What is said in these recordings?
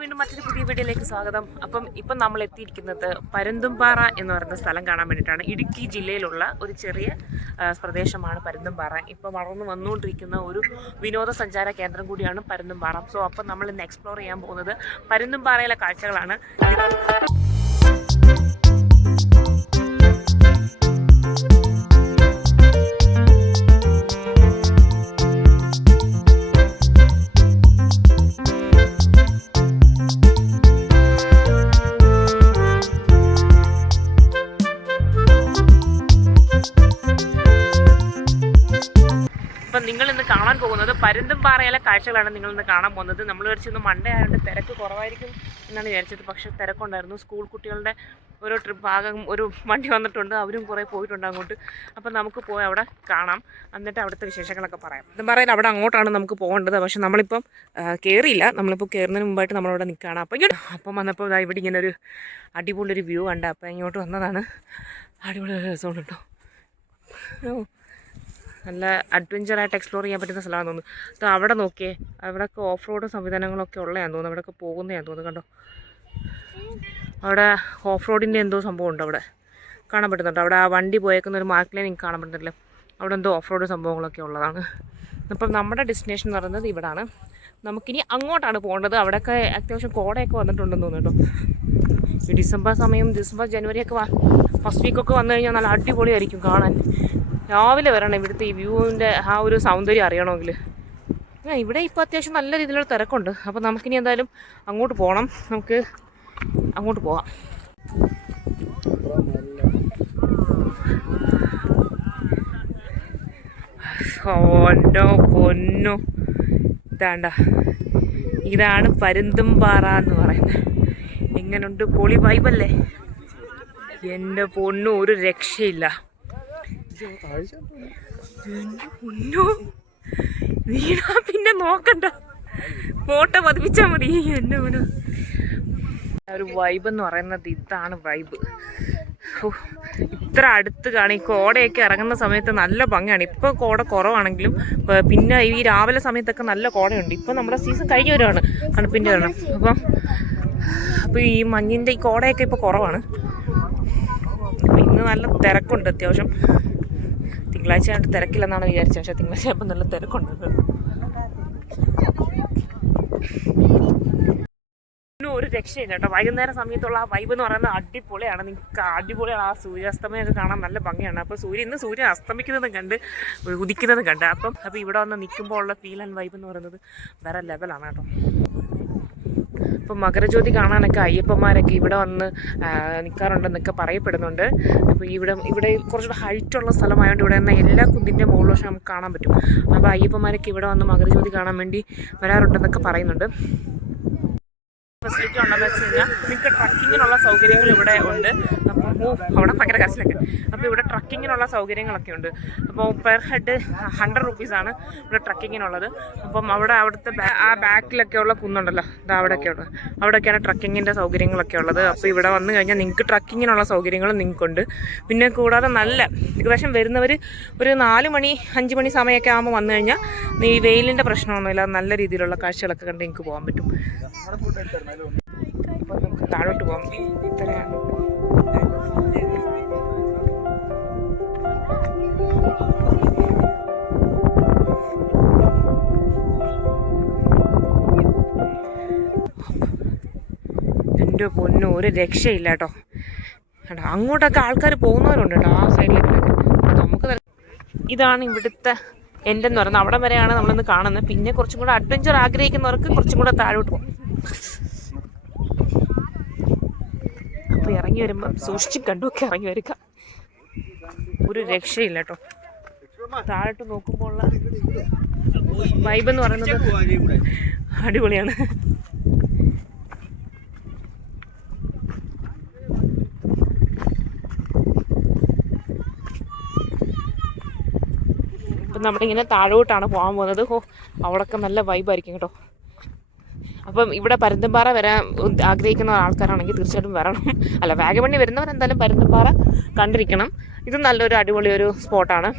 വീണ്ടും മറ്റൊരു പുതിയ വീഡിയോയിലേക്ക് സ്വാഗതം. ഇപ്പം നമ്മൾ എത്തിയിരിക്കുന്നത് പരുന്തുംപാറ എന്ന് പറയുന്ന സ്ഥലം കാണാൻ വേണ്ടിയിട്ടാണ്. ഇടുക്കി ജില്ലയിലുള്ള ഒരു ചെറിയ പ്രദേശമാണ് പരുന്തുംപാറ. ഇപ്പോൾ വളർന്നു വന്നുകൊണ്ടിരിക്കുന്ന ഒരു വിനോദസഞ്ചാര കേന്ദ്രം കൂടിയാണ് പരുന്തുംപാറ. അപ്പം നമ്മൾ ഇന്ന് എക്സ്പ്ലോർ ചെയ്യാൻ പോകുന്നത് പരുന്തുംപാറയിലെ കാഴ്ചകളാണ്. നിങ്ങളിന്ന് കാണാൻ പോകുന്നത് പരുന്തുംപാറയിലെ കാഴ്ചകളാണ്. നിങ്ങളിന്ന് കാണാൻ പോകുന്നത്. നമ്മൾ വിചാരിച്ചൊന്ന് മൺഡേ ആയതുകൊണ്ട് തിരക്ക് കുറവായിരിക്കും എന്നാണ് വിചാരിച്ചത്. പക്ഷേ തിരക്കുണ്ടായിരുന്നു. സ്കൂൾ കുട്ടികളുടെ ഒരു ഒരു വണ്ടി വന്നിട്ടുണ്ട്. അവരും കുറേ പോയിട്ടുണ്ട് അങ്ങോട്ട്. അപ്പം നമുക്ക് പോയി അവിടെ കാണാം. എന്നിട്ട് അവിടുത്തെ വിശേഷങ്ങളൊക്കെ പറയാം. പരുന്തുംപാറയിൽ അവിടെ അങ്ങോട്ടാണ് നമുക്ക് പോകേണ്ടത്. പക്ഷെ നമ്മളിപ്പം കയറിയില്ല. നമ്മളിപ്പോൾ കയറുന്നതിന് മുമ്പായിട്ട് നമ്മളവിടെ നിൽക്കുകയാണ്. അപ്പം വന്നപ്പോൾ ഇവിടെ ഇങ്ങനെ ഒരു അടിപൊളിയൊരു വ്യൂ കണ്ട്. അപ്പം ഇങ്ങോട്ട് വന്നതാണ്. അടിപൊളി രസമുണ്ട് കേട്ടോ. നല്ല അഡ്വഞ്ചറായിട്ട് എക്സ്പ്ലോർ ചെയ്യാൻ പറ്റുന്ന സ്ഥലമാണെന്ന് തോന്നുന്നു. അവിടെ നോക്കിയേ, അവിടെയൊക്കെ ഓഫ് റോഡ് സംവിധാനങ്ങളൊക്കെ ഉള്ളതാണെന്ന് തോന്നുന്നു. അവിടെയൊക്കെ പോകുന്നതാണെന്ന് തോന്നുന്നു. കണ്ടോ, അവിടെ ഓഫ് റോഡിൻ്റെ എന്തോ സംഭവം ഉണ്ട്. അവിടെ കാണാൻ പറ്റുന്നുണ്ട്. അവിടെ ആ വണ്ടി പോയേക്കുന്ന ഒരു മാർക്ക് ലൈൻ നിങ്ങൾക്ക് കാണാൻ പറ്റുന്നില്ല. അവിടെ എന്തോ ഓഫ് റോഡ് സംഭവങ്ങളൊക്കെ ഉള്ളതാണ്. അപ്പം നമ്മുടെ ഡെസ്റ്റിനേഷൻ എന്ന് പറയുന്നത് ഇവിടാണ്. നമുക്കിനി അങ്ങോട്ടാണ് പോകേണ്ടത്. അവിടെയൊക്കെ അത്യാവശ്യം കോടയൊക്കെ വന്നിട്ടുണ്ടെന്ന് തോന്നുന്നു കേട്ടോ. ഈ ഡിസംബർ ജനുവരിയൊക്കെ ഫസ്റ്റ് വീക്കൊക്കെ വന്നു കഴിഞ്ഞാൽ നല്ല അടിപൊളിയായിരിക്കും കാണാൻ. രാവിലെ വരണം ഇവിടുത്തെ ഈ വ്യൂവിൻ്റെ ആ ഒരു സൗന്ദര്യം അറിയണമെങ്കിൽ. ഇവിടെ ഇപ്പോൾ അത്യാവശ്യം നല്ല രീതിയിലുള്ള തിരക്കുണ്ട്. അപ്പോൾ നമുക്കിനി എന്തായാലും അങ്ങോട്ട് പോകണം. നമുക്ക് അങ്ങോട്ട് പോകാം. പൊന്നോ ഇതാണ് പരുന്തുംപാറ എന്ന് പറയുന്നത്. എങ്ങനെയുണ്ട്? പൊളി വൈബല്ലേ? എൻ്റെ പൊന്നും ഒരു രക്ഷയില്ല. വീണാ പിന്നെ നോക്കണ്ട, ഫോട്ടോ പതിപ്പിച്ചാൽ മതി. എൻ്റെ ഒരു വൈബ് എന്ന് പറയുന്നത് ഇതാണ് വൈബ്. ഇത്ര അടുത്ത് കാണും. ഈ കോടയൊക്കെ ഇറങ്ങുന്ന സമയത്ത് നല്ല ഭംഗിയാണ്. ഇപ്പോൾ കോട കുറവാണെങ്കിലും പിന്നെ ഈ രാവിലെ സമയത്തൊക്കെ നല്ല കോടയുണ്ട്. ഇപ്പം നമ്മുടെ സീസൺ കഴിഞ്ഞ് വരുവാണ്, തണുപ്പിൻ്റെ വരണം. അപ്പോൾ ഈ മഞ്ഞിൻ്റെ ഈ കോടയൊക്കെ ഇപ്പോൾ കുറവാണ്. ഇന്ന് നല്ല തിരക്കുണ്ട് അത്യാവശ്യം. തിങ്കളാഴ്ച ആയിട്ട് തിരക്കില്ലെന്നാണ് വിചാരിച്ചത്. പക്ഷേ തിങ്കളാഴ്ച ആയപ്പോൾ നല്ല തിരക്കുണ്ട്. ഒരു രക്ഷയില്ല കേട്ടോ. വൈകുന്നേരം സമയത്തുള്ള ആ വൈബ് എന്ന് പറയുന്നത് അടിപൊളിയാണ്. നിങ്ങൾക്ക് അടിപൊളിയാണ്. ആ സൂര്യാസ്തമയമൊക്കെ കാണാൻ നല്ല ഭംഗിയാണ്. അപ്പോൾ ഇന്ന് സൂര്യൻ അസ്തമിക്കുന്നതും കണ്ട് ഉദിക്കുന്നതും കണ്ട്. അപ്പോൾ ഇവിടെ വന്ന് നിൽക്കുമ്പോൾ ഉള്ള ഫീൽ ആൻഡ് വൈബ് എന്ന് പറയുന്നത് വേറെ ലെവലാണ് കേട്ടോ. അപ്പം മകരജ്യോതി കാണാനൊക്കെ അയ്യപ്പന്മാരൊക്കെ ഇവിടെ വന്ന് നിൽക്കാറുണ്ടെന്നൊക്കെ പറയപ്പെടുന്നുണ്ട്. അപ്പോൾ ഇവിടെ കുറച്ചുകൂടെ ഹൈറ്റുള്ള സ്ഥലമായതുകൊണ്ട് ഇവിടെ നിന്ന് എല്ലാ കുന്നിൻ്റെ മുകളിൽ പക്ഷേ നമുക്ക് കാണാൻ പറ്റും. അപ്പോൾ അയ്യപ്പന്മാരൊക്കെ ഇവിടെ വന്ന് മകരജ്യോതി കാണാൻ വേണ്ടി വരാറുണ്ടെന്നൊക്കെ പറയുന്നുണ്ട്. ഫെസിലിറ്റി ഉണ്ടെന്ന് വെച്ച് കഴിഞ്ഞാൽ നിങ്ങൾക്ക് ട്രക്കിങ്ങിനുള്ള സൗകര്യങ്ങൾ ഇവിടെ ഉണ്ട്. അപ്പം അവിടെ ഭയങ്കര കരച്ചിലൊക്കെ. അപ്പോൾ ഇവിടെ ട്രക്കിങ്ങിനുള്ള സൗകര്യങ്ങളൊക്കെ ഉണ്ട്. അപ്പോൾ പെർ ഹെഡ് 100 റുപ്പീസാണ് ഇവിടെ ട്രക്കിങ്ങിനുള്ളത്. അപ്പം അവിടുത്തെ ആ ബാക്കിലൊക്കെ ഉള്ള കുന്നുണ്ടല്ലോ, അവിടെയൊക്കെയാണ് ട്രക്കിങ്ങിൻ്റെ സൗകര്യങ്ങളൊക്കെ ഉള്ളത്. അപ്പോൾ ഇവിടെ വന്നു കഴിഞ്ഞാൽ നിങ്ങൾക്ക് ട്രക്കിങ്ങിനുള്ള സൗകര്യങ്ങളും നിങ്ങൾക്കുണ്ട്. പിന്നെ കൂടാതെ നല്ല ഏകദേശം വരുന്നവർ ഒരു 4 മണി 5 മണി സമയമൊക്കെ ആകുമ്പോൾ വന്നു കഴിഞ്ഞാൽ ഈ വെയിലിൻ്റെ പ്രശ്നമൊന്നുമില്ല. നല്ല രീതിയിലുള്ള കാഴ്ചകളൊക്കെ കണ്ട് നിങ്ങൾക്ക് പോകാൻ പറ്റും. അപ്പോൾ നമുക്ക് താഴോട്ട് പോകാം. ഇത്രയാണ് എൻ്റെ പൊന്നും ഒരു രക്ഷയില്ല കേട്ടോ. അങ്ങോട്ടൊക്കെ ആൾക്കാർ പോകുന്നവരുണ്ട് കേട്ടോ, ആ സൈഡിലേക്കൊക്കെ. നമുക്ക് ഇതാണ് ഇവിടുത്തെ എൻഡെന്ന് പറയുന്നത്. അവിടെ വരെയാണ് നമ്മളിന്ന് കാണുന്നത്. പിന്നെ കുറച്ചും കൂടെ അഡ്വഞ്ചർ ആഗ്രഹിക്കുന്നവർക്ക് കുറച്ചും കൂടെ താഴോട്ട് പോകും. അപ്പോൾ ഇറങ്ങി വരുമ്പോൾ സൂക്ഷിച്ച് കണ്ടുമൊക്കെ ഇറങ്ങി വരിക. ഒരു രക്ഷയില്ല കേട്ടോ. താഴോട്ട് നോക്കുമ്പോൾ ഉള്ള വൈബ് എന്ന് പറയുന്നത് അടിപൊളിയാണ്. അപ്പം നമ്മളിങ്ങനെ താഴോട്ടാണ് പോകാൻ പോകുന്നത്. അവിടെയൊക്കെ നല്ല വൈബായിരിക്കും കേട്ടോ. അപ്പം ഇവിടെ പരുന്തുംപാറ വരാൻ ആഗ്രഹിക്കുന്ന ആൾക്കാരാണെങ്കിൽ തീർച്ചയായിട്ടും വരണം. അല്ല, വാഗമണ്ണി വരുന്നവരെന്തായാലും പരുന്തുംപാറ കണ്ടിരിക്കണം. ഇത് നല്ലൊരു അടിപൊളി ഒരു സ്പോട്ടാണ്.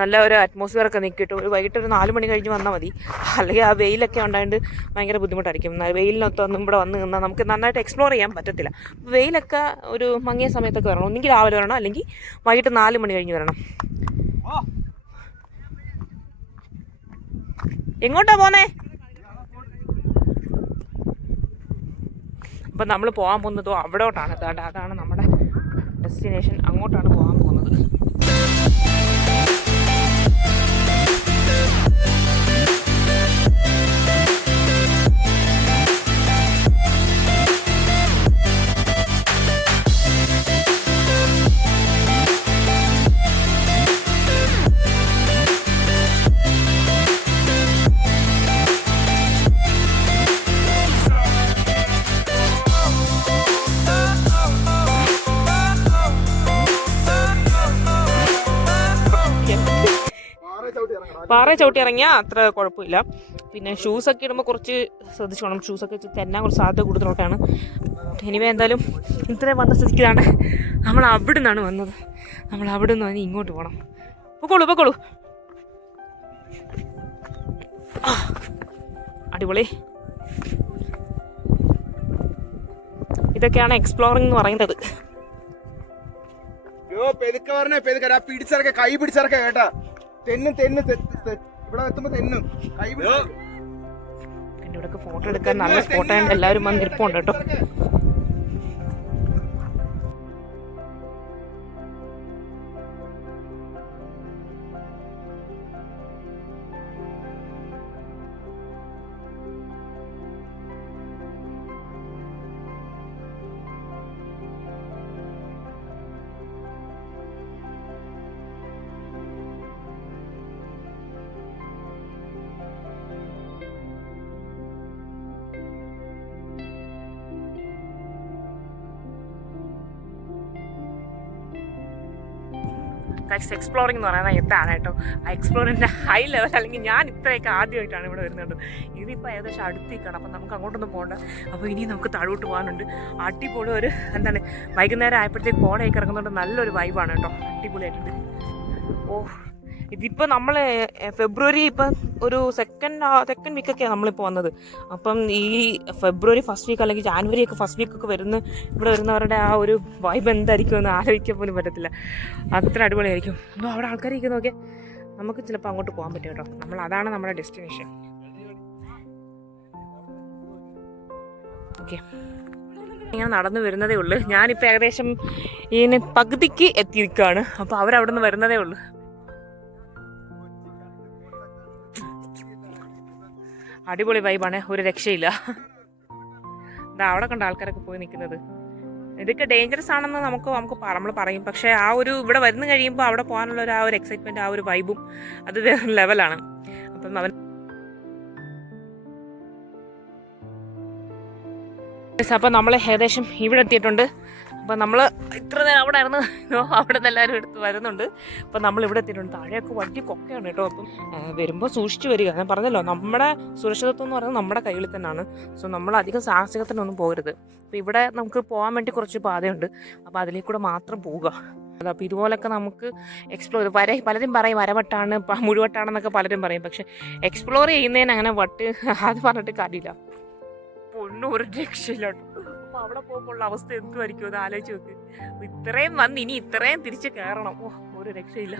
നല്ല ഒരു അറ്റ്മോസ്ഫിയർ ഒക്കെ നിൽക്കിട്ടു. ഒരു വൈകിട്ട് ഒരു 4 മണി കഴിഞ്ഞ് വന്നാൽ മതി. അല്ലെങ്കിൽ ആ വെയിലൊക്കെ ഉണ്ടായതുകൊണ്ട് ഭയങ്കര ബുദ്ധിമുട്ടായിരിക്കും. വെയിലിനൊത്തൊന്നും ഇവിടെ വന്ന് നിന്നാൽ നമുക്ക് നന്നായിട്ട് എക്സ്പ്ലോർ ചെയ്യാൻ പറ്റത്തില്ല. വെയിലൊക്കെ ഒരു മങ്ങിയ സമയത്തൊക്കെ വരണം. ഒന്നെങ്കിൽ രാവിലെ വരണം, അല്ലെങ്കിൽ വൈകിട്ട് 4 മണി കഴിഞ്ഞ് വരണം. എങ്ങോട്ടാ പോന്നേ? അപ്പം നമ്മൾ പോകാൻ പോകുന്നതോ അവിടോട്ടാണ്. അതാണ് നമ്മുടെ ഡെസ്റ്റിനേഷൻ. അങ്ങോട്ടാണ് പോകാൻ പോകുന്നത്. പാറ ചവിട്ടി ഇറങ്ങിയാൽ അത്ര കുഴപ്പമില്ല. പിന്നെ ഷൂസൊക്കെ ഇടുമ്പോൾ കുറച്ച് ശ്രദ്ധിച്ചു വേണം. ഷൂസൊക്കെ തെന്നാൻ കുറച്ച് സാധ്യത കൂടുതലോട്ടാണ്. എനിവേ എന്തായാലും ഇത്രയും വന്ന സ്ഥിതിക്കാണ് നമ്മൾ അവിടെ നിന്നാണ് വന്നത്. നമ്മൾ അവിടെ നിന്ന് ഇനി ഇങ്ങോട്ട് പോകണം. പൊക്കോളൂ. അടിപൊളി. ഇതൊക്കെയാണ് എക്സ്പ്ലോറിംഗ് എന്ന് പറയുന്നത്. കൈ പിടിച്ചിറക്ക കേട്ടാ. തെന്നും ഇവിടെ എത്തുമ്പോ തെന്നും കൈ. പിന്നെ ഇവിടെ ഫോട്ടോ എടുക്കാൻ നല്ല സ്പോട്ടായിട്ട് എല്ലാവരും വന്ന് ഇരിപ്പുണ്ട് കേട്ടോ. എക്സ്പ്ലോറിംഗ് എന്ന് പറയുന്നത് ഇതാണ് കേട്ടോ. ആ എക്സ്പ്ലോറിൻ്റെ ഹൈ ലെവൽ. അല്ലെങ്കിൽ ഞാൻ ഇത്രയൊക്കെ ആദ്യമായിട്ടാണ് ഇവിടെ വരുന്നത്. ഇതിപ്പോൾ ഏകദേശം അടുത്തേക്കാണ്. അപ്പം നമുക്ക് അങ്ങോട്ടൊന്നും പോകണ്ട. അപ്പോൾ ഇനി നമുക്ക് താഴോട്ട് പോകാനുണ്ട്. അടിപൊളി ഒരു വൈകുന്നേരം ആയപ്പോഴത്തേക്ക് കോടയൊക്കെ ഇറങ്ങുന്നുണ്ട്. നല്ലൊരു വൈബാണ് കേട്ടോ. അടിപൊളിയായിട്ടുണ്ട്. ഇതിപ്പോൾ നമ്മൾ ഫെബ്രുവരി ഇപ്പം ഒരു സെക്കൻഡ് വീക്കൊക്കെയാണ് നമ്മളിപ്പോൾ വന്നത്. അപ്പം ഈ ഫെബ്രുവരി ഫസ്റ്റ് വീക്ക് അല്ലെങ്കിൽ ജാനുവരി ഒക്കെ ഫസ്റ്റ് വീക്കൊക്കെ ഇവിടെ വരുന്നവരുടെ ആ ഒരു വൈബ് എന്തായിരിക്കും എന്ന് ആലോചിക്കാൻ പോലും പറ്റത്തില്ല. അത്ര അടിപൊളിയായിരിക്കും. അവിടെ ആൾക്കാരൊക്കെ നോക്കിയാൽ നമുക്ക് ചിലപ്പോൾ അങ്ങോട്ട് പോകാൻ പറ്റും കേട്ടോ. അതാണ് നമ്മുടെ ഡെസ്റ്റിനേഷൻ. ഓക്കെ, ഇങ്ങനെ നടന്നു വരുന്നതേ ഉള്ളൂ. ഞാനിപ്പോൾ ഏകദേശം ഇതിന് പകുതിക്ക് എത്തിയിരിക്കുകയാണ്. അപ്പോൾ അവരവിടെ നിന്ന് വരുന്നതേ ഉള്ളൂ. അടിപൊളി വൈബാണ്, ഒരു രക്ഷയില്ല. അവിടെ കണ്ട ആൾക്കാരൊക്കെ പോയി നിൽക്കുന്നത്. ഇതൊക്കെ ഡേഞ്ചറസ് ആണെന്ന് നമ്മൾ പറയും. പക്ഷേ ആ ഒരു ഇവിടെ വരുന്ന കഴിയുമ്പോൾ അവിടെ പോകാനുള്ള ആ ഒരു എക്സൈറ്റ്മെൻറ്റ്, ആ ഒരു വൈബും അത് വേറെ ലെവലാണ്. അപ്പം അപ്പം നമ്മൾ ഏകദേശം ഇവിടെ എത്തിയിട്ടുണ്ട്. അപ്പം നമ്മൾ ഇത്ര നേരം അവിടെ ആയിരുന്നു. അവിടെ നിന്ന് എല്ലാവരും എടുത്ത് വരുന്നുണ്ട്. അപ്പം നമ്മളിവിടെ എത്തിയിട്ടുണ്ട്. താഴെയൊക്കെ വലിയ കൊക്കയാണ് കേട്ടോ. അപ്പം വരുമ്പോൾ സൂക്ഷിച്ച് വരിക. ഞാൻ പറഞ്ഞല്ലോ, നമ്മുടെ സുരക്ഷിതത്വം എന്ന് പറയുന്നത് നമ്മുടെ കയ്യിൽ തന്നെയാണ്. സോ നമ്മൾ അധികം സാഹസികത്തിനൊന്നും പോകരുത്. അപ്പോൾ ഇവിടെ നമുക്ക് പോകാൻ വേണ്ടി കുറച്ച് പാതയുണ്ട്. അപ്പോൾ അതിലേക്കൂടെ മാത്രം പോവുക. അപ്പോൾ ഇതുപോലൊക്കെ നമുക്ക് എക്സ്പ്ലോർ പലരും പറയും അരവട്ടാണ്, മുഴുവട്ടാണെന്നൊക്കെ പലരും പറയും. പക്ഷെ എക്സ്പ്ലോർ ചെയ്യുന്നതിന് അങ്ങനെ അത് പറഞ്ഞിട്ട് കാര്യമില്ല. പൊണ്ണും ഒരു രക്ഷയില്ല കേട്ടോ. അപ്പോൾ അവിടെ പോകുമ്പോഴുള്ള അവസ്ഥ എന്തുമായിരിക്കും അത് ആലോചിച്ച് നോക്ക്. ഇത്രയും വന്ന് ഇനി ഇത്രയും തിരിച്ച് കയറണം. ഒരു രക്ഷയില്ല.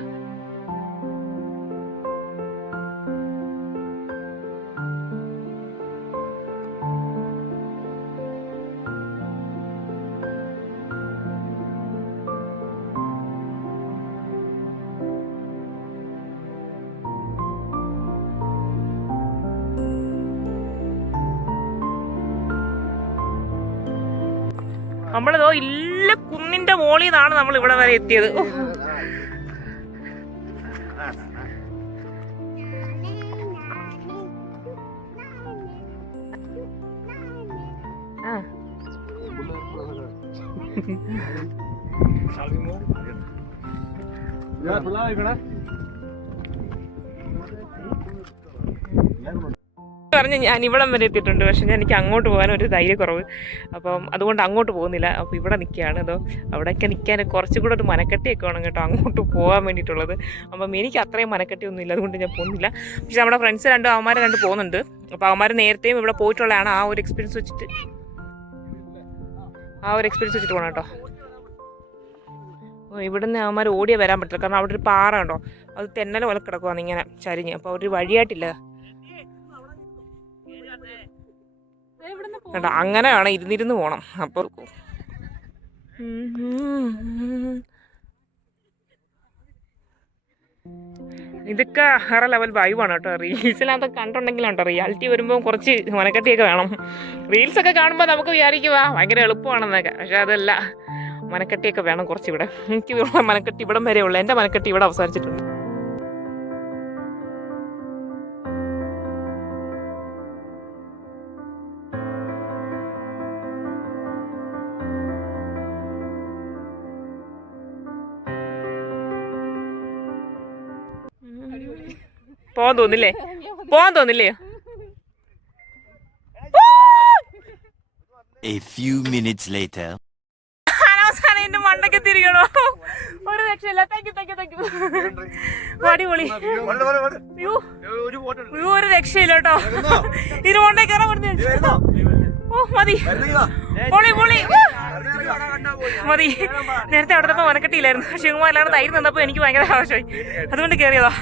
നമ്മളിതോ ഇല്ല കുന്നിന്റെ മോളിൽ നിന്നാണ് നമ്മൾ ഇവിടെ വരെ എത്തിയത്. പറഞ്ഞ് ഞാൻ ഇവിടം വരെ എത്തിയിട്ടുണ്ട്. പക്ഷെ എനിക്ക് അങ്ങോട്ട് പോകാൻ ഒരു ധൈര്യക്കുറവ്. അപ്പം അതുകൊണ്ട് അങ്ങോട്ട് പോകുന്നില്ല. അപ്പോൾ ഇവിടെ നിൽക്കുകയാണ്. അതോ അവിടെയൊക്കെ നിൽക്കാൻ കുറച്ചും കൂടെ ഒരു മനക്കെട്ടിയൊക്കെ വേണം കേട്ടോ അങ്ങോട്ട് പോകാൻ വേണ്ടിയിട്ടുള്ളത്. അപ്പം എനിക്ക് അത്രയും മനക്കെട്ടിയൊന്നും ഇല്ല, അതുകൊണ്ട് ഞാൻ പോകുന്നില്ല. പക്ഷെ നമ്മുടെ ഫ്രണ്ട്സ് അവന്മാർ പോകുന്നുണ്ട്. അപ്പോൾ അവന്മാർ നേരത്തെയും ഇവിടെ പോയിട്ടുള്ളതാണ്. ആ ഒരു എക്സ്പീരിയൻസ് വെച്ചിട്ട് പോകണം കേട്ടോ. ഇവിടുന്ന് അവന്മാർ ഓടിയേ വരാൻ പറ്റില്ല, കാരണം അവിടെ ഒരു പാറ ഉണ്ടോ, അത് തെന്നല പോലെ കിടക്കുവാണ് ഇങ്ങനെ ചരിഞ്ഞ്. അപ്പോൾ ഒരു വഴിയായിട്ടില്ല കേട്ടോ. അങ്ങനെ വേണം ഇരുന്നിരുന്ന് പോകണം. അപ്പോൾ ഇതൊക്കെ വേറെ ലെവൽ വൈബാണ് കേട്ടോ. റീൽസിനകത്തൊക്കെ കണ്ടിട്ടുണ്ടെങ്കിലുണ്ടോ, റിയാലിറ്റി വരുമ്പോൾ കുറച്ച് മനക്കെട്ടിയൊക്കെ വേണം. റീൽസൊക്കെ കാണുമ്പോൾ നമുക്ക് വിചാരിക്കുക ഭയങ്കര എളുപ്പമാണെന്നൊക്കെ, പക്ഷെ അതല്ല, മനക്കെട്ടിയൊക്കെ വേണം കുറച്ച്. ഇവിടെ എനിക്ക് മനക്കെട്ടി ഇവിടം വരെ ഉള്ളു. എൻ്റെ മനക്കെട്ടി ഇവിടെ അവസാനിച്ചിട്ടുണ്ട്. പോകാൻ തോന്നില്ലേ? A few minutes later. അവസാനം എന്റെ മണ്ടൊക്കെ തിരികണോ, ഒരു രക്ഷയില്ല. അടിപൊളി, ഒരു രക്ഷയില്ല കേട്ടോ. ഇത് കൊണ്ടേ കയറാൻ പറ്റുന്ന മതി. മതി. നേരത്തെ അവിടെ നിന്ന് മനക്കെട്ടിയില്ലായിരുന്നു. ശിവകുമാരിലാണ് തൈര് നിന്നപ്പോൾ എനിക്ക് ഭയങ്കര ആവശ്യമായി, അതുകൊണ്ട് കയറിയതാ.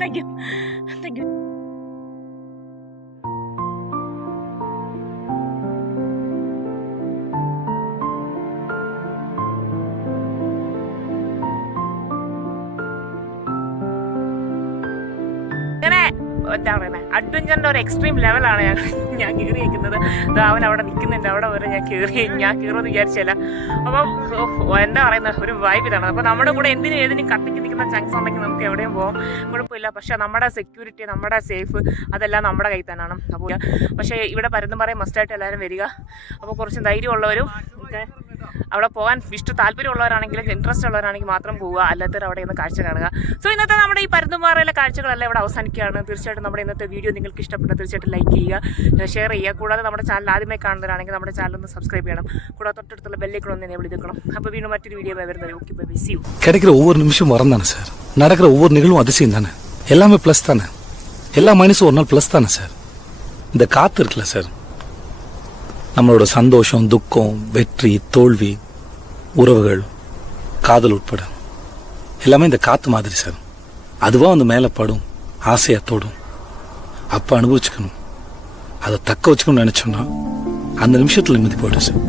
Thank you. എന്താ പറയുന്നത്, അഡ്വഞ്ചറിന്റെ ഒരു എക്സ്ട്രീം ലെവലാണ് ഞാൻ കയറിയിരിക്കുന്നത്. അവൻ അവിടെ നിൽക്കുന്നുണ്ട്, അവിടെ വരെ ഞാൻ കയറുമെന്ന് വിചാരിച്ചില്ല. അപ്പം എന്താ പറയുന്നത്, ഒരു വൈബ് ഇതാണ്. അപ്പോൾ നമ്മുടെ കൂടെ എന്തിനും ഏതിനും കത്തിക്ക് നിൽക്കുന്ന ചങ്സ് ഉണ്ടെങ്കിൽ നമുക്ക് എവിടെയും പോകാം, കുഴപ്പമില്ല. പക്ഷേ നമ്മുടെ സെക്യൂരിറ്റി, നമ്മുടെ സേഫ്, അതെല്ലാം നമ്മുടെ കയ്യിൽ തന്നെയാണ്. അപ്പോൾ പക്ഷേ ഇവിടെ പരുന്തുംപാറയിൽ മസ്റ്റായിട്ട് എല്ലാവരും വരിക. അപ്പോൾ കുറച്ച് ധൈര്യമുള്ളവരും ഒക്കെ അവിടെ പോകാൻ താല്പര്യമുള്ളവരാണെങ്കിലും ഇൻട്രസ്റ്റ് ഉള്ളവരാണെങ്കിൽ മാത്രം പോവുക, അല്ലാത്തവർ അവിടെ നിന്ന് കാഴ്ച കാണുക. സോ ഇന്നത്തെ നമ്മുടെ ഈ പരുന്തുംപാറയിലെ കാഴ്ചകളെല്ലാം ഇവിടെ അവസാനിക്കുകയാണ്. തീർച്ചയായിട്ടും നമ്മുടെ ഇന്നത്തെ വീഡിയോ നിങ്ങൾക്ക് ഇഷ്ടപ്പെട്ട തീർച്ചയായിട്ടും ലൈക്ക് ചെയ്യുക, ഷെയർ ചെയ്യുക. കൂടാതെ നമ്മുടെ ചാനൽ ആദ്യമായി കാണുന്നവരാണെങ്കിൽ നമ്മുടെ ചാനൽ ഒന്ന് സബ്സ്ക്రైబ్ ചെയ്യണം. കൂടാതെ തൊട്ടടുത്തുള്ള ബെല്ലൈക്കൺ ഒന്ന് എനേബിൾ ചെയ്തേക്കണം. അപ്പോൾ വീണ്ടും മറ്റൊരു வீடியோ വരുന്നത്. Okay bye, see you. கிடைக்கிற ஒவ்வொரு நிமிஷம் வரம் தானே சார், நடக்கிற ஒவ்வொரு நிகழ்வும் அதிசயம் தானே, எல்லாமே ப்ளஸ் தானே. எல்லா மைனஸும் ஒரு நாள் ப்ளஸ் தானே சார். இந்த காத்து இருக்குல்ல சார், நம்மளோட சந்தோஷம், துக்கம், வெற்றி, தோல்வி, உறவுகள், காதல் உட்பட எல்லாமே இந்த காத்து மாதிரி சார். அதுவா வந்து மேலே படும், ஆசையா தோடும். அப்போ அனுபவிச்சுக்கணும், அதை தக்க வச்சுக்கணும்னு நினைச்சோம்னா அந்த நிமிஷத்துல நிம்மதி போய்டும் சார்.